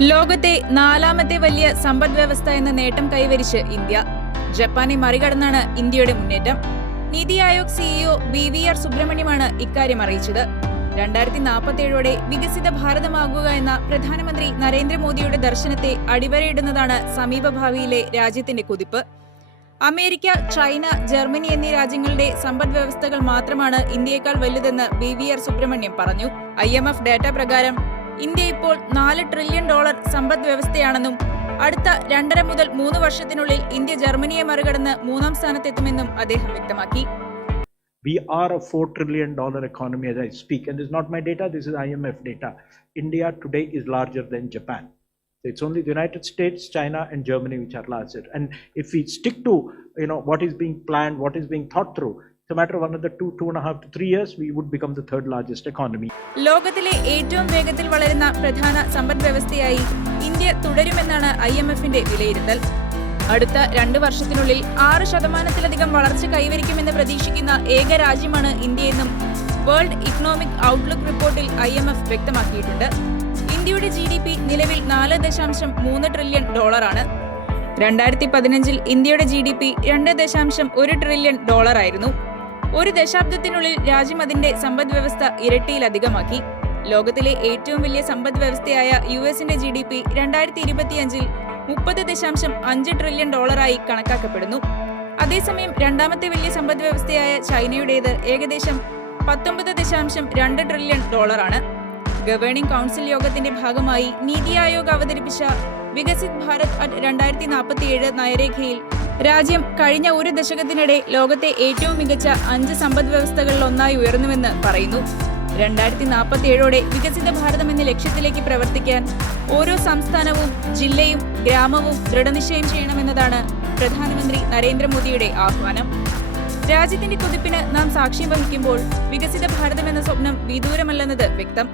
ലോകത്തെ നാലാമത്തെ വലിയ സമ്പദ് വ്യവസ്ഥ എന്ന നേട്ടം കൈവരിച്ച് ഇന്ത്യ. ജപ്പാനെ മറികടന്നാണ് ഇന്ത്യയുടെ മുന്നേറ്റം. NITI Aayog CEO B V R സുബ്രഹ്മണ്യമാണ് ഇക്കാര്യം അറിയിച്ചത്. രണ്ടായിരത്തി നാൽപ്പത്തിയേഴോടെ വികസിത ഭാരതമാകുക എന്ന പ്രധാനമന്ത്രി നരേന്ദ്രമോദിയുടെ ദർശനത്തെ അടിവരയിടുന്നതാണ് സമീപഭാവിയിലെ രാജ്യത്തിന്റെ കുതിപ്പ്. അമേരിക്ക ചൈന ജർമ്മനി എന്നീ രാജ്യങ്ങളുടെ സമ്പദ് വ്യവസ്ഥകൾ മാത്രമാണ് ഇന്ത്യയേക്കാൾ വലുതെന്ന് ബി വി ആർ സുബ്രഹ്മണ്യം പറഞ്ഞു. ഐ എം എഫ് ഡാറ്റ പ്രകാരം ഇന്ത്യ ഇപ്പോൾ നാല് ട്രില്യൺ ഡോളർ സമ്പദ് വ്യവസ്ഥയാണെന്നും അടുത്ത രണ്ടര മുതൽ മൂന്ന് വർഷത്തിനുള്ളിൽ ഇന്ത്യ ജർമ്മനിയെ മറികടന്ന് മൂന്നാം സ്ഥാനത്തെത്തുമെന്നും അദ്ദേഹം വ്യക്തമാക്കി We are a $4 trillion economy as I speak. And this is not my data, this is IMF data. India today is larger than Japan. It's only the United States, China, and Germany which are larger. And if we stick to you know what is being planned, what is being thought through, a matter of another two, two and a half to three years, we would become the third largest economy. ലോകത്തിലെ ഏറ്റവും വേഗത്തിൽ വളരുന്ന പ്രധാന സമ്പദ് വ്യവസ്ഥയായി India തുടരുമെന്നാണ് I M എഫിന്റെ വിലയിരുത്തൽ. അടുത്ത രണ്ട് വർഷത്തിനുള്ളിൽ ആറ് ശതമാനത്തിലധികം വളർച്ച കൈവരിക്കുമെന്ന് പ്രതീക്ഷിക്കുന്ന ഏക രാജ്യമാണ് ഇന്ത്യയെന്നും വേൾഡ് ഇക്കണോമിക് ഔട്ട്ലുക്ക് റിപ്പോർട്ടിൽ ഐ എം എഫ് വ്യക്തമാക്കിയിട്ടുണ്ട്. ഇന്ത്യയുടെ ജി ഡി പി നിലവിൽ നാല് ദശാംശം മൂന്ന് ട്രില്യൺ ഡോളറാണ്. രണ്ടായിരത്തി പതിനഞ്ചിൽ ഇന്ത്യയുടെ ജി ഡി പി രണ്ട് ദശാംശം ഒരു ട്രില്യൺ ഡോളറായിരുന്നു. ഒരു ദശാബ്ദത്തിനുള്ളിൽ രാജ്യം അതിന്റെ സമ്പദ് വ്യവസ്ഥ ഇരട്ടിയിലധികമാക്കി. ലോകത്തിലെ ഏറ്റവും വലിയ സമ്പദ് വ്യവസ്ഥയായ യു എസിന്റെ ജി ഡി പി രണ്ടായിരത്തി ഇരുപത്തിയഞ്ചിൽ മുപ്പത് ദശാംശം അഞ്ച് ട്രില്യൺ ഡോളറായി കണക്കാക്കപ്പെടുന്നു. അതേസമയം രണ്ടാമത്തെ വലിയ സമ്പദ് വ്യവസ്ഥയായ ചൈനയുടേത് ഏകദേശം പത്തൊമ്പത് ദശാംശം രണ്ട് ട്രില്യൺ ഡോളറാണ്. ഗവേണിംഗ് കൗൺസിൽ യോഗത്തിന്റെ ഭാഗമായി നീതി ആയോഗ് അവതരിപ്പിച്ച വികസിത് ഭാരത് അറ്റ് രണ്ടായിരത്തി നാൽപ്പത്തിയേഴ് നയരേഖയിൽ രാജ്യം കഴിഞ്ഞ ഒരു ദശകത്തിനിടെ ലോകത്തെ ഏറ്റവും മികച്ച അഞ്ച് സമ്പദ് വ്യവസ്ഥകളിൽ ഒന്നായി ഉയർന്നുവെന്ന് പറയുന്നു. രണ്ടായിരത്തി നാൽപ്പത്തിയേഴോടെ വികസിത ഭാരതം എന്ന ലക്ഷ്യത്തിലേക്ക് പ്രവർത്തിക്കാൻ ഓരോ സംസ്ഥാനവും ജില്ലയും ഗ്രാമവും ദൃഢനിശ്ചയം ചെയ്യണമെന്നതാണ് പ്രധാനമന്ത്രി നരേന്ദ്രമോദിയുടെ ആഹ്വാനം. രാജ്യത്തിന്റെ കുതിപ്പിന് നാം സാക്ഷ്യം വഹിക്കുമ്പോൾ വികസിത ഭാരതം എന്ന സ്വപ്നം വിദൂരമല്ലെന്നത് വ്യക്തം.